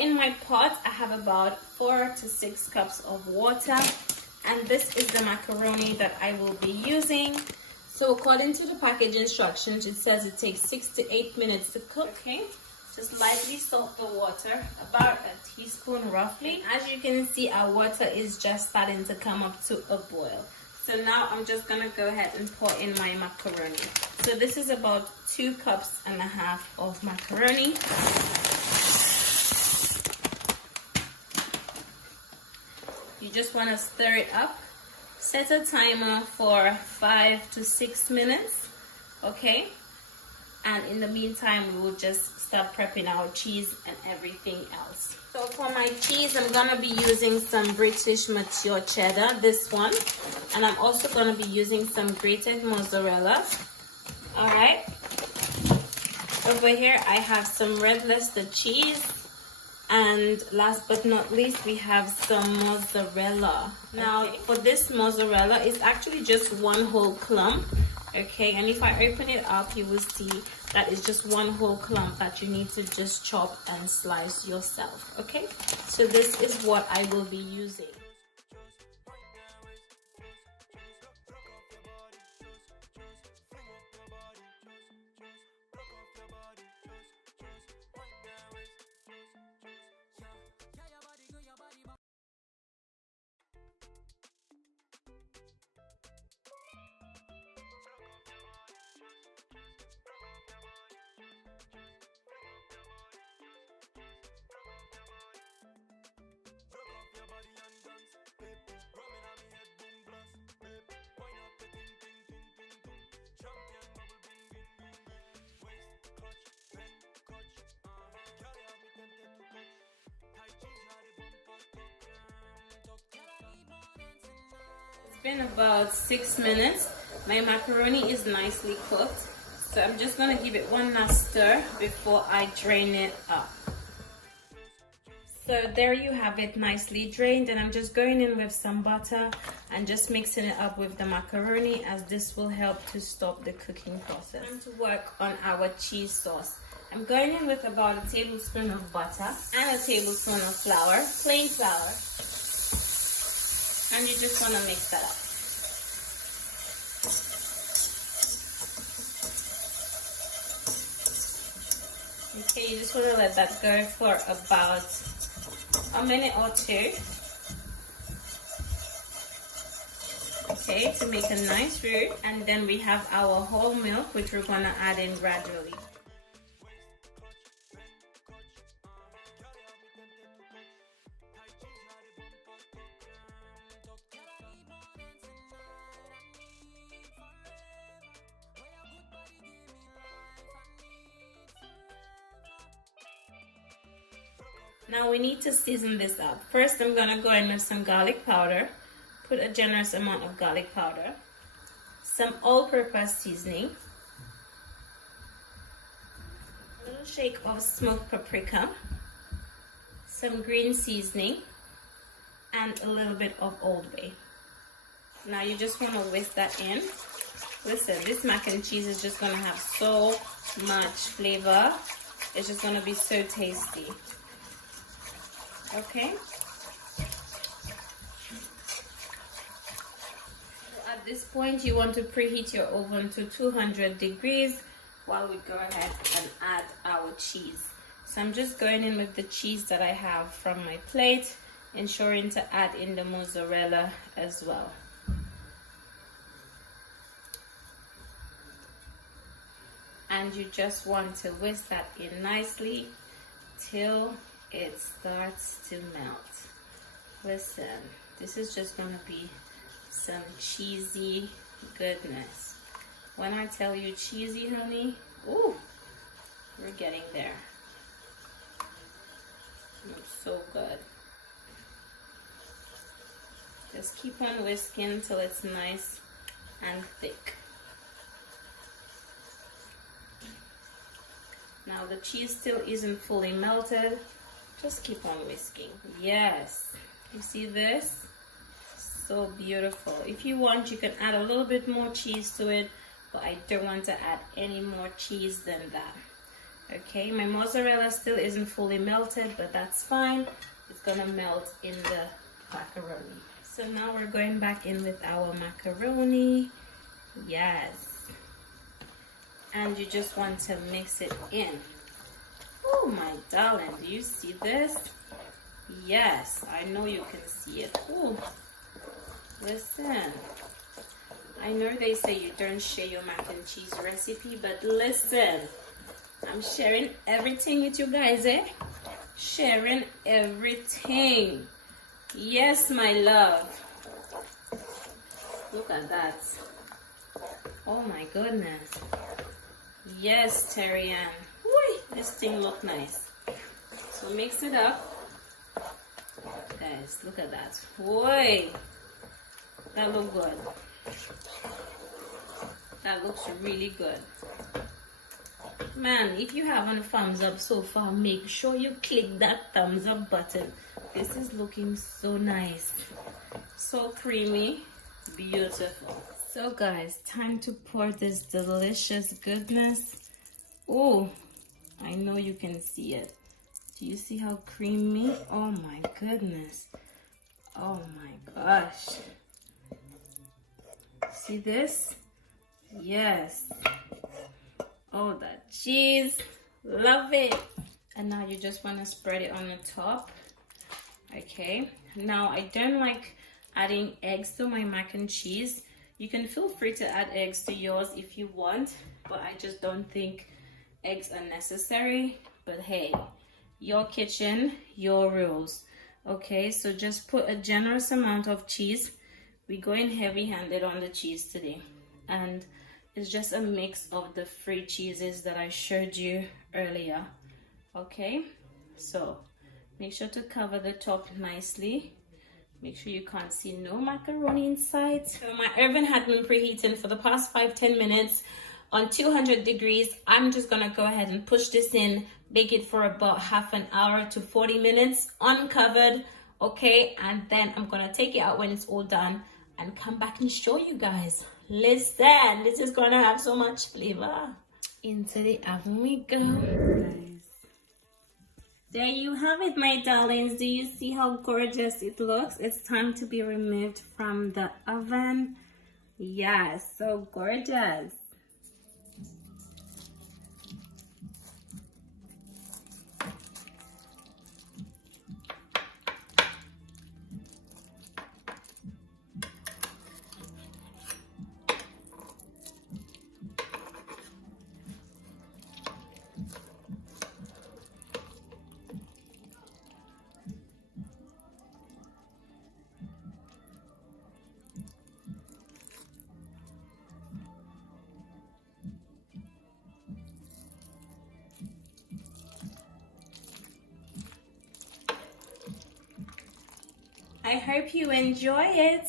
in my pot, I have about 4 to 6 cups of water, and this is the macaroni that I will be using. So according to the package instructions, it says it takes 6 to 8 minutes to cook. Okay, just lightly salt the water, about a teaspoon roughly. As you can see, our water is just starting to come up to a boil. So now I'm just gonna go ahead and pour in my macaroni. So this is about 2.5 cups of macaroni. You just want to stir it up. Set a timer for 5 to 6 minutes, okay? And in the meantime, we will just start prepping our cheese and everything else. So for my cheese, I'm gonna be using some British mature cheddar, this one. And I'm also gonna be using some grated mozzarella. All right. Over here, I have some red Leicester cheese. And last but not least, we have some mozzarella. Now, for this mozzarella, it's actually just one whole clump. Okay, and if I open it up, you will see that it's just one whole clump that you need to just chop and slice yourself. Okay, so this is what I will be using. It's been about 6 minutes. My macaroni is nicely cooked, so I'm just gonna give it one last stir before I drain it up. So there you have it, nicely drained, and I'm just going in with some butter and just mixing it up with the macaroni, as this will help to stop the cooking process. Time to work on our cheese sauce. I'm going in with about a tablespoon of butter and a tablespoon of flour, plain flour. And you just want to mix that up. Okay, you just want to let that go for about a minute or two. Okay, to make a nice roux. And then we have our whole milk, which we're going to add in gradually. Now we need to season this up. First, I'm gonna go in with some garlic powder. Put a generous amount of garlic powder. Some all-purpose seasoning. A little shake of smoked paprika. Some green seasoning. And a little bit of Old Bay. Now you just wanna whisk that in. Listen, this mac and cheese is just gonna have so much flavor. It's just gonna be so tasty. Okay. At this point, you want to preheat your oven to 200 degrees while we go ahead and add our cheese. So I'm just going in with the cheese that I have from my plate, ensuring to add in the mozzarella as well. And you just want to whisk that in nicely till it starts to melt. Listen, this is just gonna be some cheesy goodness. When I tell you cheesy, honey, ooh, we're getting there. It's so good. Just keep on whisking until it's nice and thick. Now the cheese still isn't fully melted. Just keep on whisking. Yes, you see this? So beautiful. If you want, you can add a little bit more cheese to it, but I don't want to add any more cheese than that. Okay, my mozzarella still isn't fully melted, but that's fine. It's gonna melt in the macaroni. So now we're going back in with our macaroni. Yes. And you just want to mix it in. Oh my darling, do you see this? Yes, I know you can see it. Oh, listen. I know they say you don't share your mac and cheese recipe, but listen, I'm sharing everything with you guys, eh? Sharing everything. Yes, my love. Look at that. Oh my goodness. Yes, Terry Ann. Whee, this thing look nice. So mix it up. Guys, look at that. Whee. That look good. That looks really good. Man, if you haven't a thumbs up so far, make sure you click that thumbs up button. This is looking so nice. So creamy. Beautiful. So guys, time to pour this delicious goodness. Oh, I know you can see it. Do you see how creamy? Oh my goodness. Oh my gosh. See this? Yes. Oh, that cheese. Love it. And now you just want to spread it on the top. Okay. Now, I don't like adding eggs to my mac and cheese. You can feel free to add eggs to yours if you want, but I just don't think eggs are necessary. But hey, your kitchen, your rules. Okay, so just put a generous amount of cheese. We're going heavy-handed on the cheese today, and it's just a mix of the free cheeses that I showed you earlier. Okay, so make sure to cover the top nicely. Make sure you can't see no macaroni inside. So my oven had been preheating for the past 5-10 minutes on 200 degrees. I'm just gonna go ahead and push this in, bake it for about half an hour to 40 minutes uncovered. Okay, and then I'm gonna take it out when it's all done and come back and show you guys. Listen, this is gonna have so much flavor. Into the oven we go, guys. There you have it, my darlings. Do you see how gorgeous it looks? It's time to be removed from the oven. Yes, so gorgeous. I hope you enjoy it.